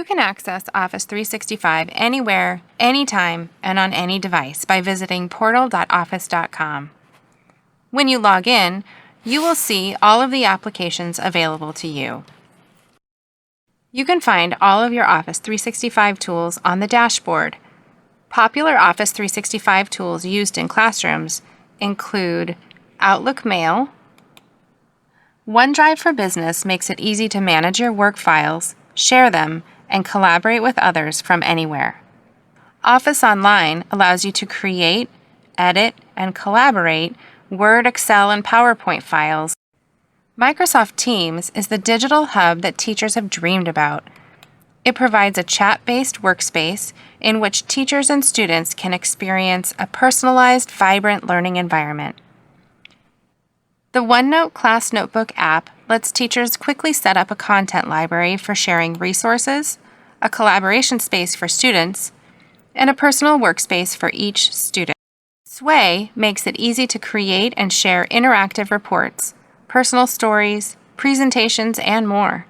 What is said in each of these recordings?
You can access Office 365 anywhere, anytime, and on any device by visiting portal.office.com. When you log in, you will see all of the applications available to you. You can find all of your Office 365 tools on the dashboard. Popular Office 365 tools used in classrooms include Outlook Mail. OneDrive for Business makes it easy to manage your work files, share them, and collaborate with others from anywhere. Office Online allows you to create, edit, and collaborate Word, Excel, and PowerPoint files. Microsoft Teams is the digital hub that teachers have dreamed about. It provides a chat-based workspace in which teachers and students can experience a personalized, vibrant learning environment. The OneNote Class Notebook app lets teachers quickly set up a content library for sharing resources, a collaboration space for students, and a personal workspace for each student. Sway makes it easy to create and share interactive reports, personal stories, presentations, and more.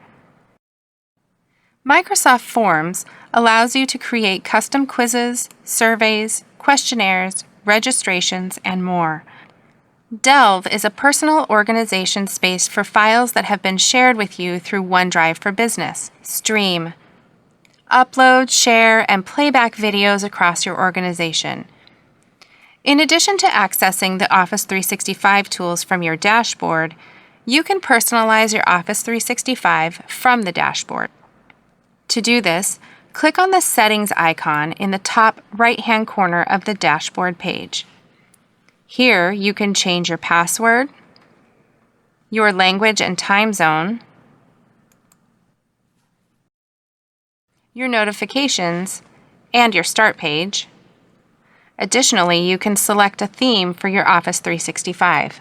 Microsoft Forms allows you to create custom quizzes, surveys, questionnaires, registrations, and more. Delve is a personal organization space for files that have been shared with you through OneDrive for Business. Stream. Upload, share, and playback videos across your organization. In addition to accessing the Office 365 tools from your dashboard, you can personalize your Office 365 from the dashboard. To do this, click on the Settings icon in the top right-hand corner of the dashboard page. Here, you can change your password, your language and time zone, your notifications, and your start page. Additionally, you can select a theme for your Office 365.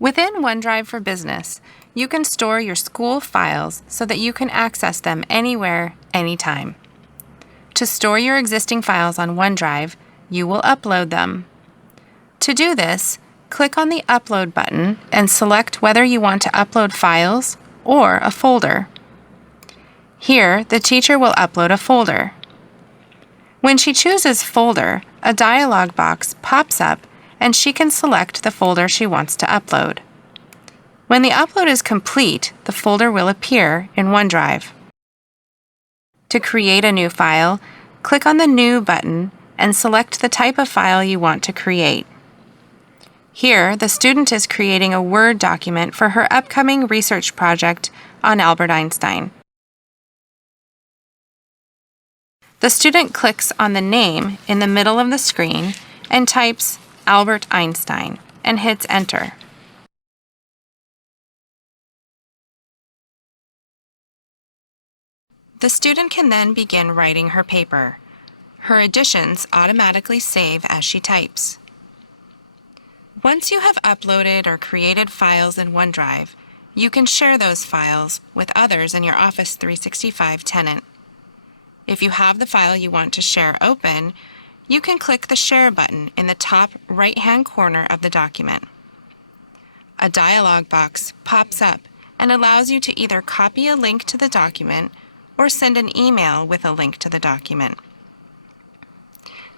Within OneDrive for Business, you can store your school files so that you can access them anywhere, anytime. To store your existing files on OneDrive, you will upload them. To do this, click on the Upload button and select whether you want to upload files or a folder. Here, the teacher will upload a folder. When she chooses Folder, a dialog box pops up and she can select the folder she wants to upload. When the upload is complete, the folder will appear in OneDrive. To create a new file, click on the New button and select the type of file you want to create. Here, the student is creating a Word document for her upcoming research project on Albert Einstein. The student clicks on the name in the middle of the screen and types Albert Einstein and hits Enter. The student can then begin writing her paper. Her additions automatically save as she types. Once you have uploaded or created files in OneDrive, you can share those files with others in your Office 365 tenant. If you have the file you want to share open, you can click the Share button in the top right-hand corner of the document. A dialog box pops up and allows you to either copy a link to the document or send an email with a link to the document.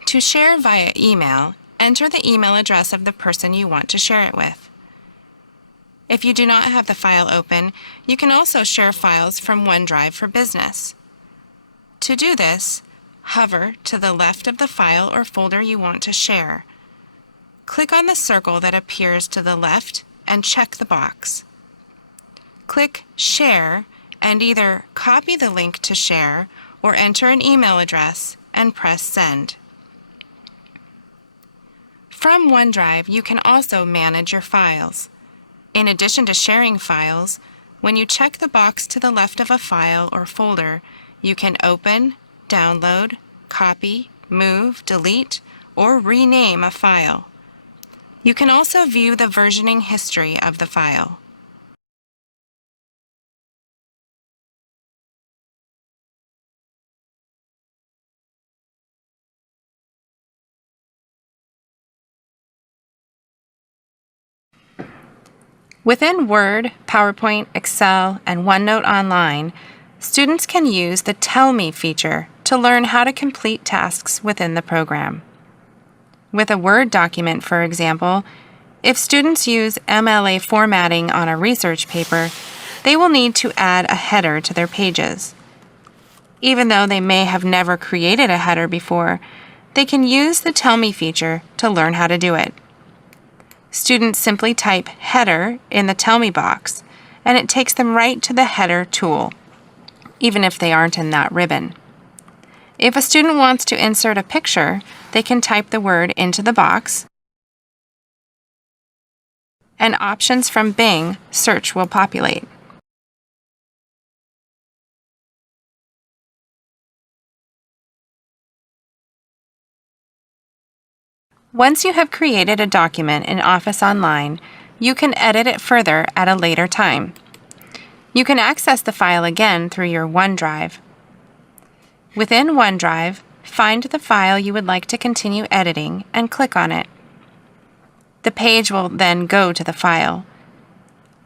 To share via email, enter the email address of the person you want to share it with. If you do not have the file open, you can also share files from OneDrive for Business. To do this, hover to the left of the file or folder you want to share. Click on the circle that appears to the left and check the box. Click Share and either copy the link to share or enter an email address and press Send. From OneDrive, you can also manage your files. In addition to sharing files, when you check the box to the left of a file or folder, you can open, download, copy, move, delete, or rename a file. You can also view the versioning history of the file. Within Word, PowerPoint, Excel, and OneNote Online, students can use the Tell Me feature to learn how to complete tasks within the program. With a Word document, for example, if students use MLA formatting on a research paper, they will need to add a header to their pages. Even though they may have never created a header before, they can use the Tell Me feature to learn how to do it. Students simply type Header in the Tell Me box, and it takes them right to the Header tool, even if they aren't in that ribbon. If a student wants to insert a picture, they can type the word into the box, and options from Bing search will populate. Once you have created a document in Office Online, you can edit it further at a later time. You can access the file again through your OneDrive. Within OneDrive, find the file you would like to continue editing and click on it. The page will then go to the file.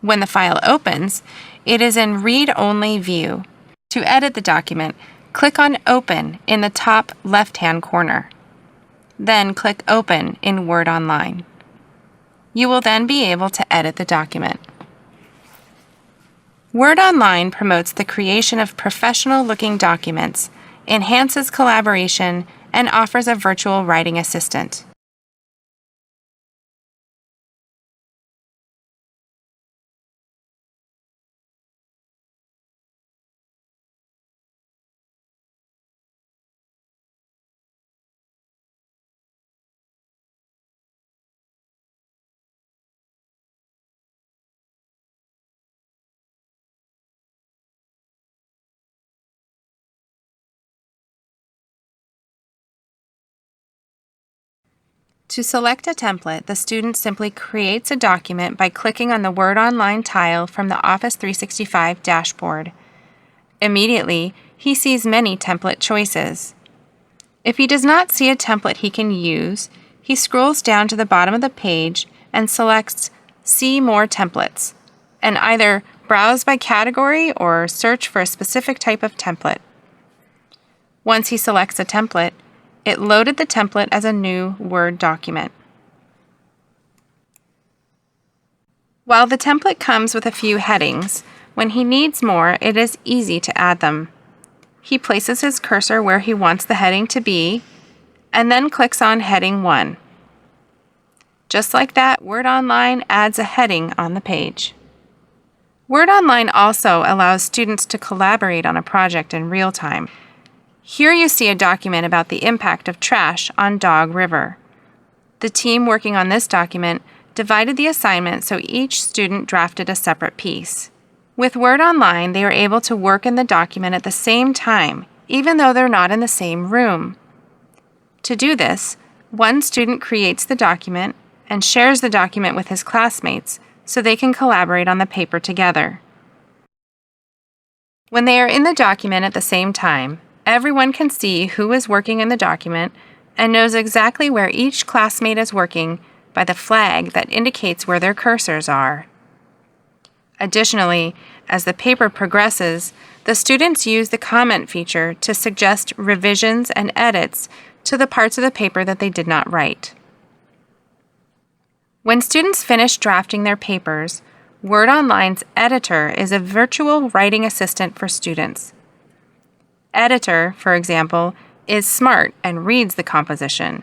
When the file opens, it is in read-only view. To edit the document, click on Open in the top left-hand corner. Then click Open in Word Online. You will then be able to edit the document. Word Online promotes the creation of professional-looking documents, enhances collaboration, and offers a virtual writing assistant. To select a template, the student simply creates a document by clicking on the Word Online tile from the Office 365 dashboard. Immediately, he sees many template choices. If he does not see a template he can use, he scrolls down to the bottom of the page and selects See More Templates, and either browse by category or search for a specific type of template. Once he selects a template, it loaded the template as a new Word document. While the template comes with a few headings, when he needs more, it is easy to add them. He places his cursor where he wants the heading to be, and then clicks on Heading 1. Just like that, Word Online adds a heading on the page. Word Online also allows students to collaborate on a project in real time. Here you see a document about the impact of trash on Dog River. The team working on this document divided the assignment so each student drafted a separate piece. With Word Online, they are able to work in the document at the same time, even though they're not in the same room. To do this, one student creates the document and shares the document with his classmates so they can collaborate on the paper together. When they are in the document at the same time, everyone can see who is working in the document and knows exactly where each classmate is working by the flag that indicates where their cursors are. Additionally, as the paper progresses, the students use the comment feature to suggest revisions and edits to the parts of the paper that they did not write. When students finish drafting their papers, Word Online's editor is a virtual writing assistant for students. Editor, for example, is smart and reads the composition.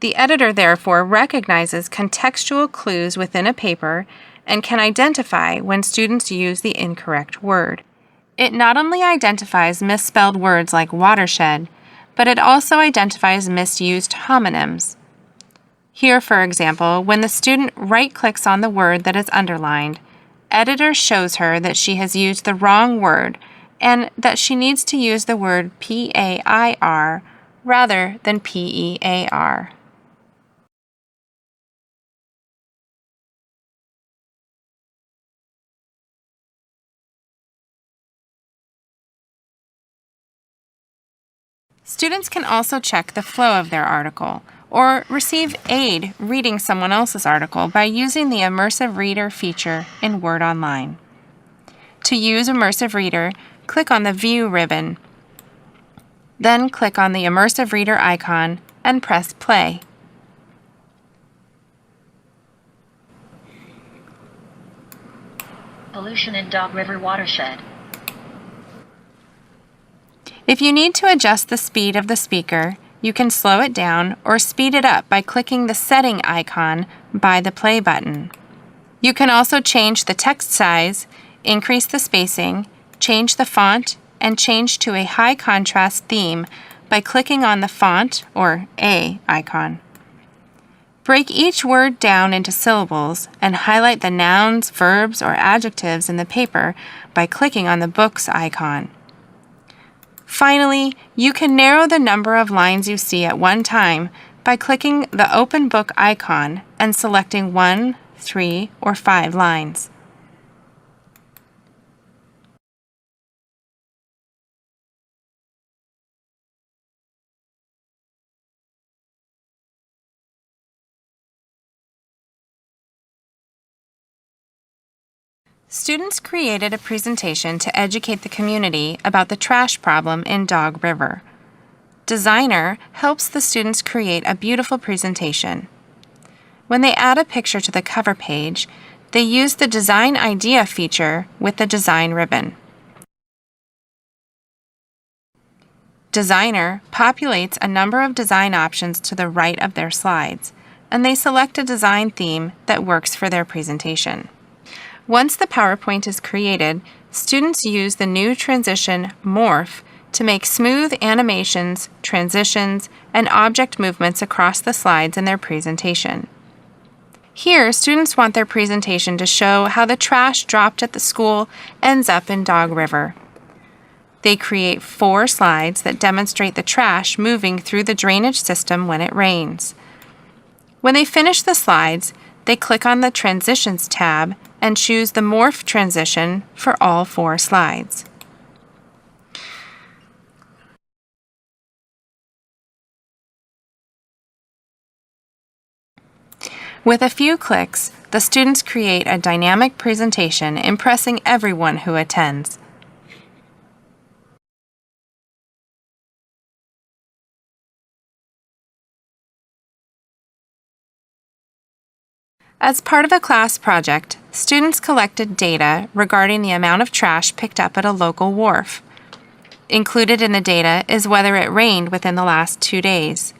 The editor therefore recognizes contextual clues within a paper and can identify when students use the incorrect word. It not only identifies misspelled words like watershed, but it also identifies misused homonyms. Here, for example, when the student right-clicks on the word that is underlined, editor shows her that she has used the wrong word and that she needs to use the word PAIR rather than PEAR. Students can also check the flow of their article or receive aid reading someone else's article by using the Immersive Reader feature in Word Online. To use Immersive Reader, click on the View ribbon. Then click on the Immersive Reader icon and press Play. Pollution in Dog River watershed. If you need to adjust the speed of the speaker, you can slow it down or speed it up by clicking the setting icon by the play button. You can also change the text size, increase the spacing, change the font, and change to a high contrast theme by clicking on the font or A icon. Break each word down into syllables and highlight the nouns, verbs, or adjectives in the paper by clicking on the Books icon. Finally, you can narrow the number of lines you see at one time by clicking the Open Book icon and selecting 1, 3, or 5 lines. Students created a presentation to educate the community about the trash problem in Dog River. Designer helps the students create a beautiful presentation. When they add a picture to the cover page, they use the Design Idea feature with the Design ribbon. Designer populates a number of design options to the right of their slides, and they select a design theme that works for their presentation. Once the PowerPoint is created, students use the new transition Morph to make smooth animations, transitions, and object movements across the slides in their presentation. Here, students want their presentation to show how the trash dropped at the school ends up in Dog River. They create 4 slides that demonstrate the trash moving through the drainage system when it rains. When they finish the slides, they click on the Transitions tab and choose the Morph transition for all 4 slides. With a few clicks, the students create a dynamic presentation impressing everyone who attends. As part of a class project, students collected data regarding the amount of trash picked up at a local wharf. Included in the data is whether it rained within the last 2 days.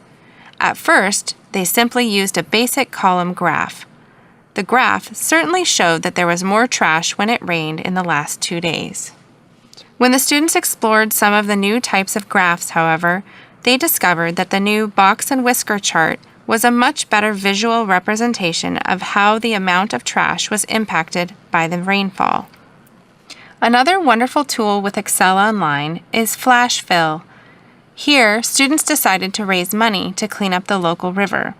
At first, they simply used a basic column graph. The graph certainly showed that there was more trash when it rained in the last 2 days. When the students explored some of the new types of graphs, however, they discovered that the new box and whisker chart was a much better visual representation of how the amount of trash was impacted by the rainfall. Another wonderful tool with Excel Online is Flash Fill. Here, students decided to raise money to clean up the local river.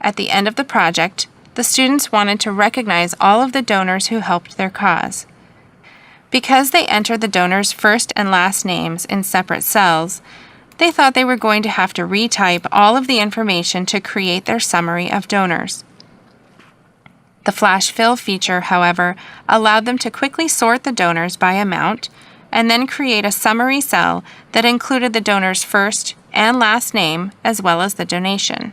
At the end of the project, the students wanted to recognize all of the donors who helped their cause. Because they entered the donors' first and last names in separate cells, they thought they were going to have to retype all of the information to create their summary of donors. The Flash Fill feature, however, allowed them to quickly sort the donors by amount and then create a summary cell that included the donor's first and last name as well as the donation.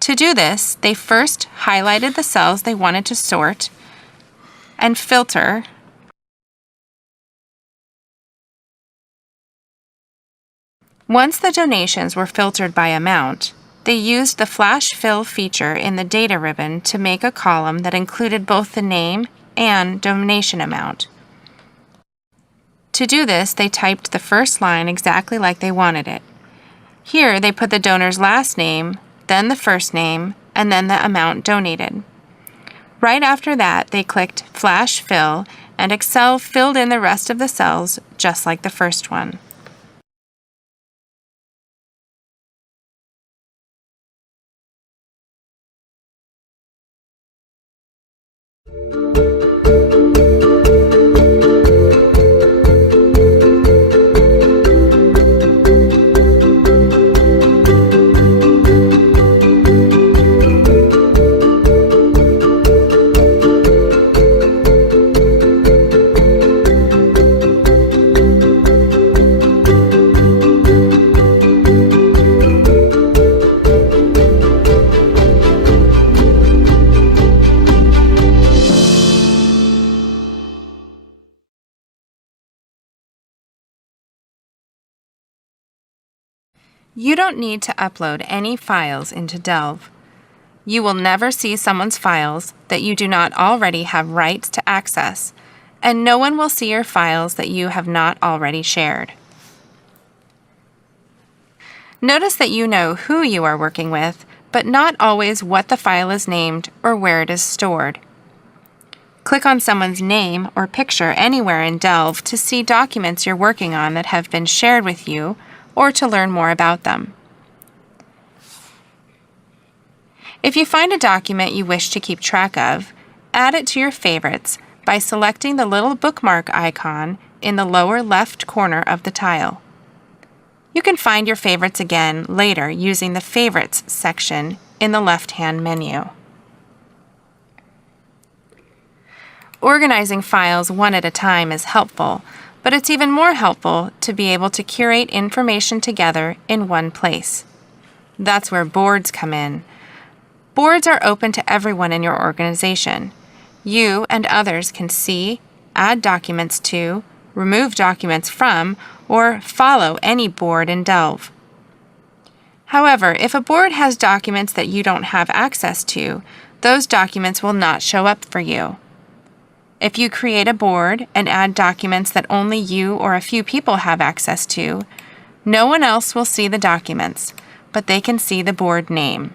To do this, they first highlighted the cells they wanted to sort and filter. Once the donations were filtered by amount, they used the Flash Fill feature in the data ribbon to make a column that included both the name and donation amount. To do this, they typed the first line exactly like they wanted it. Here, they put the donor's last name, then the first name, and then the amount donated. Right after that, they clicked Flash Fill, and Excel filled in the rest of the cells just like the first one. You don't need to upload any files into Delve. You will never see someone's files that you do not already have rights to access, and no one will see your files that you have not already shared. Notice that you know who you are working with, but not always what the file is named or where it is stored. Click on someone's name or picture anywhere in Delve to see documents you're working on that have been shared with you or to learn more about them. If you find a document you wish to keep track of, add it to your favorites by selecting the little bookmark icon in the lower left corner of the tile. You can find your favorites again later using the Favorites section in the left-hand menu. Organizing files one at a time is helpful, but it's even more helpful to be able to curate information together in one place. That's where boards come in. Boards are open to everyone in your organization. You and others can see, add documents to, remove documents from, or follow any board in Delve. However, if a board has documents that you don't have access to, those documents will not show up for you. If you create a board and add documents that only you or a few people have access to, no one else will see the documents, but they can see the board name.